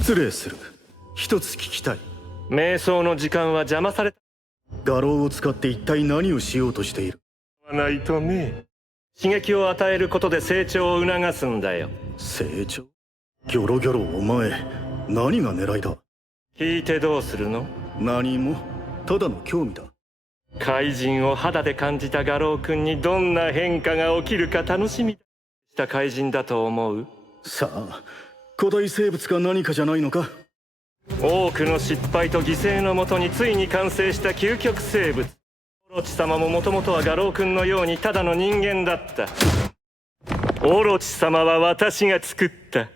失礼する。一つ聞きたい。瞑想の時間は邪魔された。画廊を使って一体何をしようとしている。ないとね。刺激を与えることで成長を促すんだよ。成長？ギョロギョロお前、何が狙いだ。聞いてどうするの？何も、ただの興味だ。怪人を肌で感じた画廊君にどんな変化が起きるか楽しみした怪人だと思う？さあ、古代生物か何かじゃないのか。多くの失敗と犠牲のもとについに完成した究極生物。オロチ様ももともとは画廊君のようにただの人間だった。オロチ様は私が作った。あ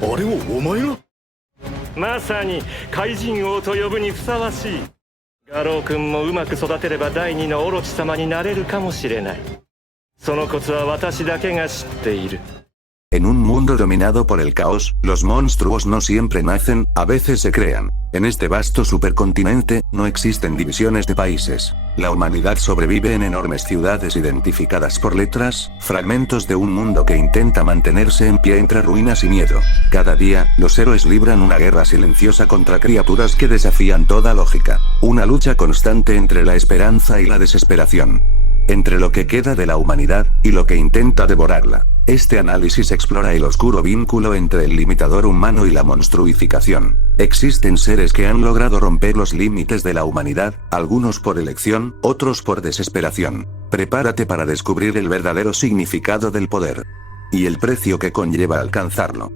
れをお前が？まさに怪人王と呼ぶにふさわしい。画廊君もうまく育てれば第二のオロチ様になれるかもしれない。そのコツは私だけが知っている。En un mundo dominado por el caos, los monstruos no siempre nacen, a veces se crean. En este vasto supercontinente, no existen divisiones de países. La humanidad sobrevive en enormes ciudades identificadas por letras, fragmentos de un mundo que intenta mantenerse en pie entre ruinas y miedo. Cada día, los héroes libran una guerra silenciosa contra criaturas que desafían toda lógica. Una lucha constante entre la esperanza y la desesperación. Entre lo que queda de la humanidad, y lo que intenta devorarla. Este análisis explora el oscuro vínculo entre el limitador humano y la monstruificación. Existen seres que han logrado romper los límites de la humanidad, algunos por elección, otros por desesperación. Prepárate para descubrir el verdadero significado del poder. Y el precio que conlleva alcanzarlo.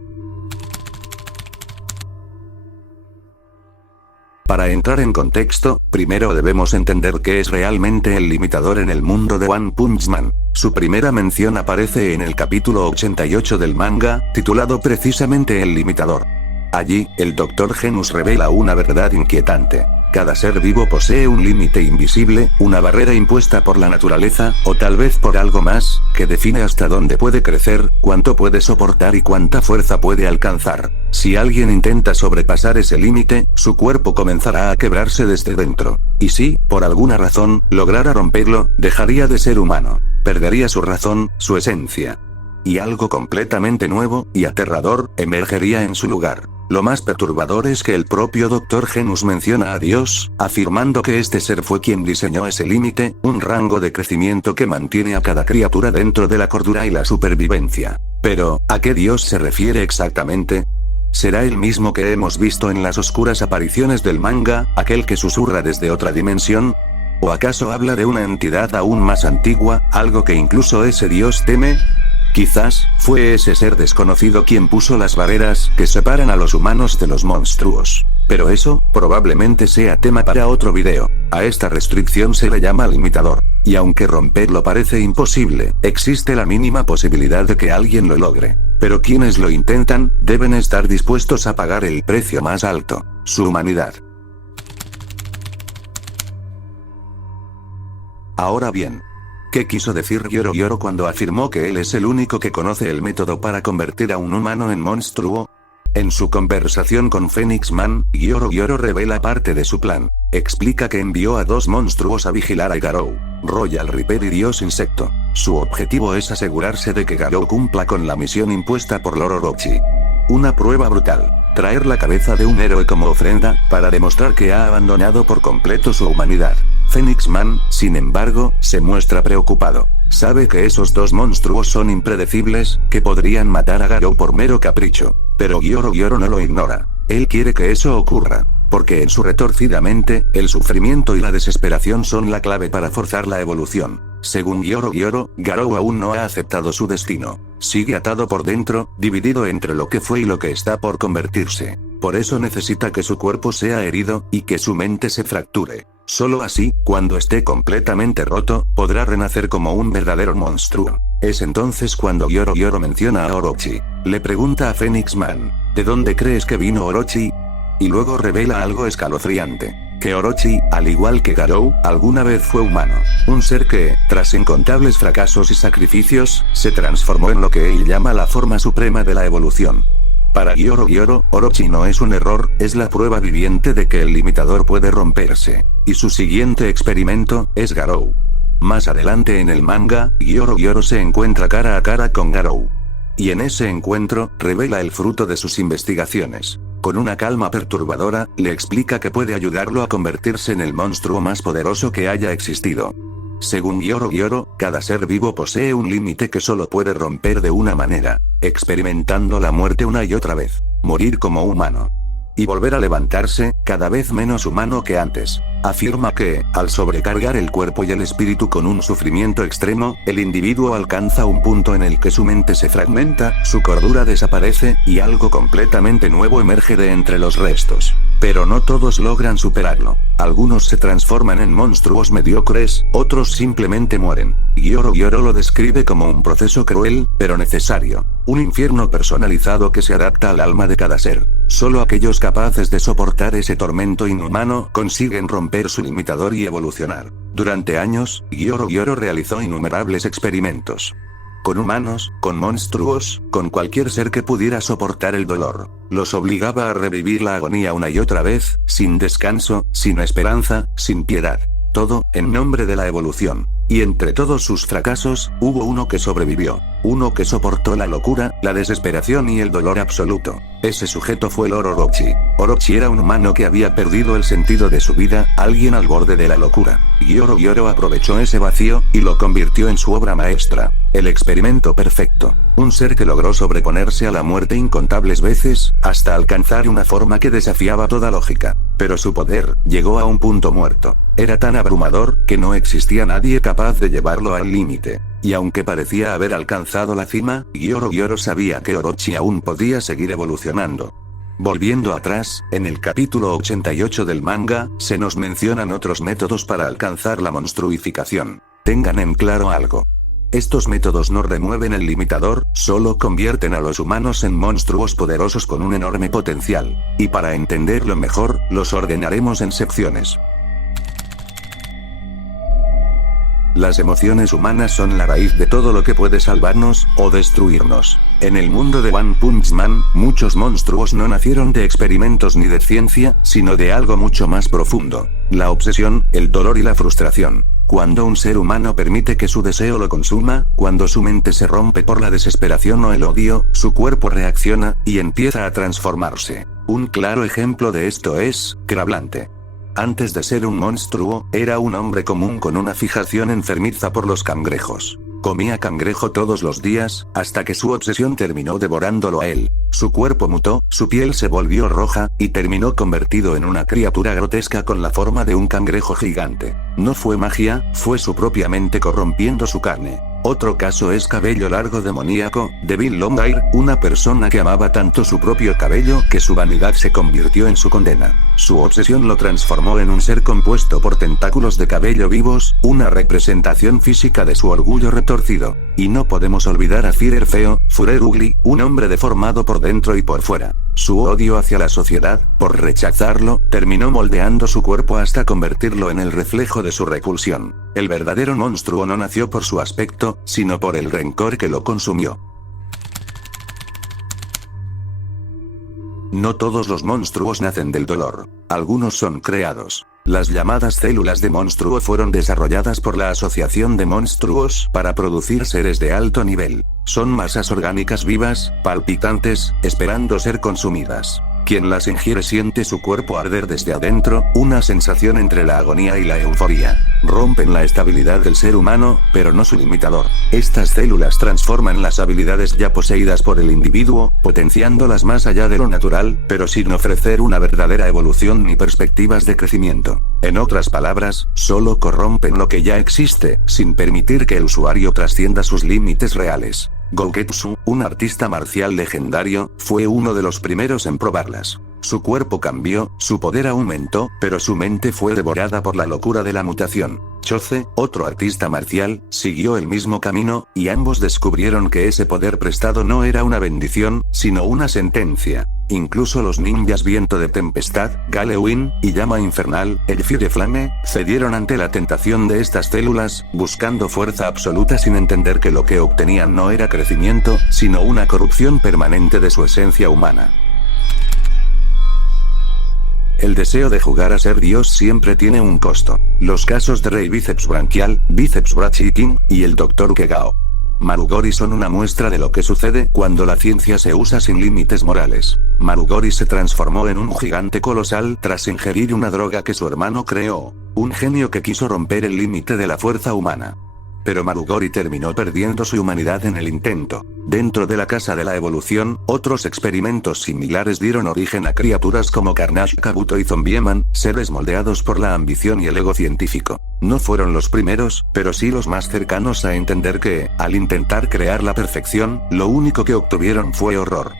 Para entrar en contexto, primero debemos entender qué es realmente el limitador en el mundo de One Punch Man. Su primera mención aparece en el capítulo 88 del manga, titulado precisamente El Limitador. Allí, el Dr. Genus revela una verdad inquietante. Cada ser vivo posee un límite invisible, una barrera impuesta por la naturaleza, o tal vez por algo más, que define hasta dónde puede crecer, cuánto puede soportar y cuánta fuerza puede alcanzar. Si alguien intenta sobrepasar ese límite, su cuerpo comenzará a quebrarse desde dentro. Y si, por alguna razón, lograra romperlo, dejaría de ser humano. Perdería su razón, su esencia. Y algo completamente nuevo, y aterrador, emergería en su lugar. Lo más perturbador es que el propio Dr. Genus menciona a Dios, afirmando que este ser fue quien diseñó ese límite, un rango de crecimiento que mantiene a cada criatura dentro de la cordura y la supervivencia. Pero, ¿a qué Dios se refiere exactamente? ¿Será el mismo que hemos visto en las oscuras apariciones del manga, aquel que susurra desde otra dimensión? ¿O acaso habla de una entidad aún más antigua, algo que incluso ese Dios teme? Quizás, fue ese ser desconocido quien puso las barreras que separan a los humanos de los monstruos. Pero eso, probablemente sea tema para otro video. A esta restricción se le llama limitador. Y aunque romperlo parece imposible, existe la mínima posibilidad de que alguien lo logre. Pero quienes lo intentan, deben estar dispuestos a pagar el precio más alto: su humanidad. Ahora bien, ¿qué quiso decir Gyoro Gyoro cuando afirmó que él es el único que conoce el método para convertir a un humano en monstruo? En su conversación con Phoenix Man, Gyoro Gyoro revela parte de su plan. Explica que envió a dos monstruos a vigilar a Garou, Royal Reaper y Dios Insecto. Su objetivo es asegurarse de que Garou cumpla con la misión impuesta por Lord Orochi. Una prueba brutal. Traer la cabeza de un héroe como ofrenda, para demostrar que ha abandonado por completo su humanidad. Phoenix Man, sin embargo, se muestra preocupado. Sabe que esos dos monstruos son impredecibles, que podrían matar a Garou por mero capricho. Pero Gyoro Gyoro no lo ignora. Él quiere que eso ocurra. Porque en su retorcida mente, el sufrimiento y la desesperación son la clave para forzar la evolución. Según Gyoro Gyoro, Garou aún no ha aceptado su destino. Sigue atado por dentro, dividido entre lo que fue y lo que está por convertirse. Por eso necesita que su cuerpo sea herido, y que su mente se fracture. Solo así, cuando esté completamente roto, podrá renacer como un verdadero monstruo. Es entonces cuando Gyoro Gyoro menciona a Orochi. Le pregunta a Phoenix Man, ¿de dónde crees que vino Orochi? Y luego revela algo escalofriante. Que Orochi, al igual que Garou, alguna vez fue humano. Un ser que, tras incontables fracasos y sacrificios, se transformó en lo que él llama la forma suprema de la evolución. Para Gyoro Gyoro, Orochi no es un error, es la prueba viviente de que el limitador puede romperse. Y su siguiente experimento, es Garou. Más adelante en el manga, Gyoro Gyoro se encuentra cara a cara con Garou. y en ese encuentro, revela el fruto de sus investigaciones. Con una calma perturbadora, le explica que puede ayudarlo a convertirse en el monstruo más poderoso que haya existido. Según Gyoro, cada ser vivo posee un límite que solo puede romper de una manera, experimentando la muerte una y otra vez, morir como humano. Y volver a levantarse, cada vez menos humano que antes. Afirma que, al sobrecargar el cuerpo y el espíritu con un sufrimiento extremo, el individuo alcanza un punto en el que su mente se fragmenta, su cordura desaparece, y algo completamente nuevo emerge de entre los restos. Pero no todos logran superarlo. Algunos se transforman en monstruos mediocres, otros simplemente mueren. Gyoro lo describe como un proceso cruel, pero necesario. Un infierno personalizado que se adapta al alma de cada ser. Solo aquellos capaces de soportar ese tormento inhumano consiguen romper su limitador y evolucionar. Durante años, Gyoro realizó innumerables experimentos. Con humanos, con monstruos, con cualquier ser que pudiera soportar el dolor. Los obligaba a revivir la agonía una y otra vez, sin descanso, sin esperanza, sin piedad. Todo, en nombre de la evolución. Y entre todos sus fracasos, hubo uno que sobrevivió. Uno que soportó la locura, la desesperación y el dolor absoluto. Ese sujeto fue Lord Orochi. Orochi era un humano que había perdido el sentido de su vida, alguien al borde de la locura. Gyoro aprovechó ese vacío, y lo convirtió en su obra maestra. El experimento perfecto. Un ser que logró sobreponerse a la muerte incontables veces, hasta alcanzar una forma que desafiaba toda lógica. Pero su poder, llegó a un punto muerto. Era tan abrumador, que no existía nadie capaz de llevarlo al límite. Y aunque parecía haber alcanzado la cima, Gyoro sabía que Orochi aún podía seguir evolucionando. Volviendo atrás, en el capítulo 88 del manga, se nos mencionan otros métodos para alcanzar la monstruificación. Tengan en claro algo. Estos métodos no remueven el limitador, solo convierten a los humanos en monstruos poderosos con un enorme potencial. Y para entenderlo mejor, los ordenaremos en secciones. Las emociones humanas son la raíz de todo lo que puede salvarnos, o destruirnos. En el mundo de One Punch Man, muchos monstruos no nacieron de experimentos ni de ciencia, sino de algo mucho más profundo. La obsesión, el dolor y la frustración. Cuando un ser humano permite que su deseo lo consuma, cuando su mente se rompe por la desesperación o el odio, su cuerpo reacciona, y empieza a transformarse. Un claro ejemplo de esto es, Crablante. Antes de ser un monstruo, era un hombre común con una fijación enfermiza por los cangrejos. Comía cangrejo todos los días, hasta que su obsesión terminó devorándolo a él. Su cuerpo mutó, su piel se volvió roja, y terminó convertido en una criatura grotesca con la forma de un cangrejo gigante. No fue magia, fue su propia mente corrompiendo su carne. Otro caso es Cabello Largo Demoníaco, de Bill Longhair, una persona que amaba tanto su propio cabello que su vanidad se convirtió en su condena. Su obsesión lo transformó en un ser compuesto por tentáculos de cabello vivos, una representación física de su orgullo retorcido. Y no podemos olvidar a Führer Feo, Führer Ugly, un hombre deformado por dentro y por fuera. Su odio hacia la sociedad, por rechazarlo, terminó moldeando su cuerpo hasta convertirlo en el reflejo de su repulsión. El verdadero monstruo no nació por su aspecto, sino por el rencor que lo consumió. No todos los monstruos nacen del dolor. Algunos son creados. Las llamadas células de monstruo fueron desarrolladas por la Asociación de Monstruos para producir seres de alto nivel. Son masas orgánicas vivas, palpitantes, esperando ser consumidas. Quien las ingiere siente su cuerpo arder desde adentro, una sensación entre la agonía y la euforía. Rompen la estabilidad del ser humano, pero no su limitador. Estas células transforman las habilidades ya poseídas por el individuo, potenciándolas más allá de lo natural, pero sin ofrecer una verdadera evolución ni perspectivas de crecimiento. En otras palabras, solo corrompen lo que ya existe, sin permitir que el usuario trascienda sus límites reales. Gouketsu, un artista marcial legendario, fue uno de los primeros en probarlas. Su cuerpo cambió, su poder aumentó, pero su mente fue devorada por la locura de la mutación. Chose, otro artista marcial, siguió el mismo camino, y ambos descubrieron que ese poder prestado no era una bendición, sino una sentencia. Incluso los ninjas Viento de Tempestad, Galewin, y Llama Infernal, el Fire Flame, cedieron ante la tentación de estas células, buscando fuerza absoluta sin entender que lo que obtenían no era crecimiento, sino una corrupción permanente de su esencia humana. El deseo de jugar a ser Dios siempre tiene un costo. Los casos de Rey Bíceps Branquial, Bíceps Brachitin, y el Dr. Kegao. Marugori son una muestra de lo que sucede cuando la ciencia se usa sin límites morales. Marugori se transformó en un gigante colosal tras ingerir una droga que su hermano creó, un genio que quiso romper el límite de la fuerza humana. Pero Marugori terminó perdiendo su humanidad en el intento. Dentro de la Casa de la Evolución, otros experimentos similares dieron origen a criaturas como Carnage, Kabuto y Zombieman, seres moldeados por la ambición y el ego científico. No fueron los primeros, pero sí los más cercanos a entender que, al intentar crear la perfección, lo único que obtuvieron fue horror.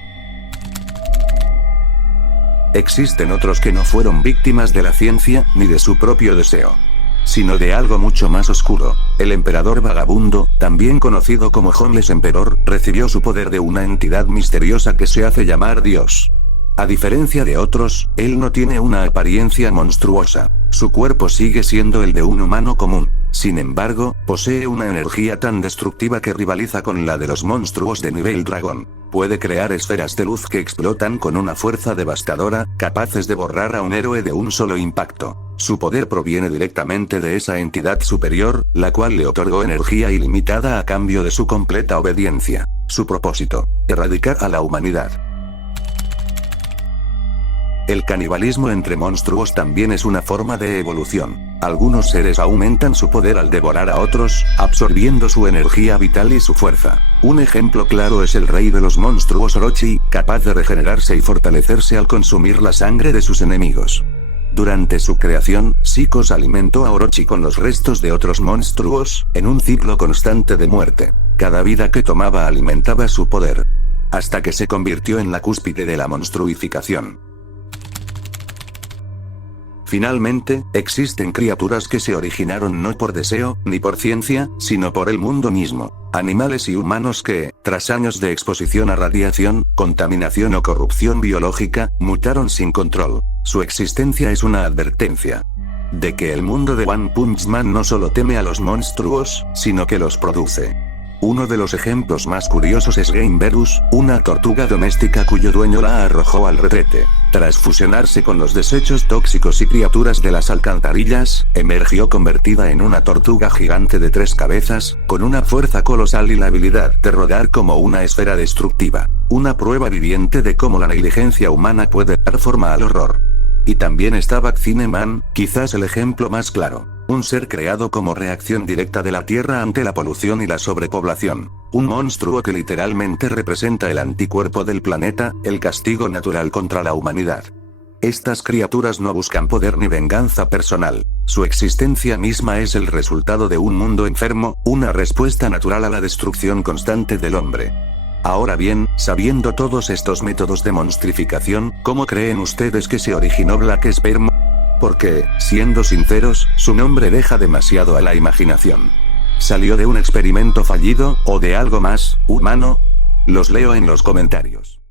Existen otros que no fueron víctimas de la ciencia, ni de su propio deseo, sino de algo mucho más oscuro. El emperador vagabundo, también conocido como Homeless Emperor, recibió su poder de una entidad misteriosa que se hace llamar Dios. A diferencia de otros, él no tiene una apariencia monstruosa. Su cuerpo sigue siendo el de un humano común. Sin embargo, posee una energía tan destructiva que rivaliza con la de los monstruos de nivel dragón. Puede crear esferas de luz que explotan con una fuerza devastadora, capaces de borrar a un héroe de un solo impacto. Su poder proviene directamente de esa entidad superior, la cual le otorgó energía ilimitada a cambio de su completa obediencia. Su propósito: erradicar a la humanidad. El canibalismo entre monstruos también es una forma de evolución. Algunos seres aumentan su poder al devorar a otros, absorbiendo su energía vital y su fuerza. Un ejemplo claro es el rey de los monstruos Orochi, capaz de regenerarse y fortalecerse al consumir la sangre de sus enemigos. Durante su creación, Psicos alimentó a Orochi con los restos de otros monstruos, en un ciclo constante de muerte. Cada vida que tomaba alimentaba su poder, hasta que se convirtió en la cúspide de la monstruificación. Finalmente, existen criaturas que se originaron no por deseo, ni por ciencia, sino por el mundo mismo. Animales y humanos que, tras años de exposición a radiación, contaminación o corrupción biológica, mutaron sin control. Su existencia es una advertencia de que el mundo de One Punch Man no solo teme a los monstruos, sino que los produce. Uno de los ejemplos más curiosos es Gameverus, una tortuga doméstica cuyo dueño la arrojó al retrete. Tras fusionarse con los desechos tóxicos y criaturas de las alcantarillas, emergió convertida en una tortuga gigante de 3 cabezas, con una fuerza colosal y la habilidad de rodar como una esfera destructiva. Una prueba viviente de cómo la negligencia humana puede dar forma al horror. Y también está Vaccine Man, quizás el ejemplo más claro. Un ser creado como reacción directa de la Tierra ante la polución y la sobrepoblación. Un monstruo que literalmente representa el anticuerpo del planeta, el castigo natural contra la humanidad. Estas criaturas no buscan poder ni venganza personal. Su existencia misma es el resultado de un mundo enfermo, una respuesta natural a la destrucción constante del hombre. Ahora bien, sabiendo todos estos métodos de monstrificación, ¿cómo creen ustedes que se originó Black Sperm? Porque, siendo sinceros, su nombre deja demasiado a la imaginación. ¿Salió de un experimento fallido, o de algo más humano? Los leo en los comentarios.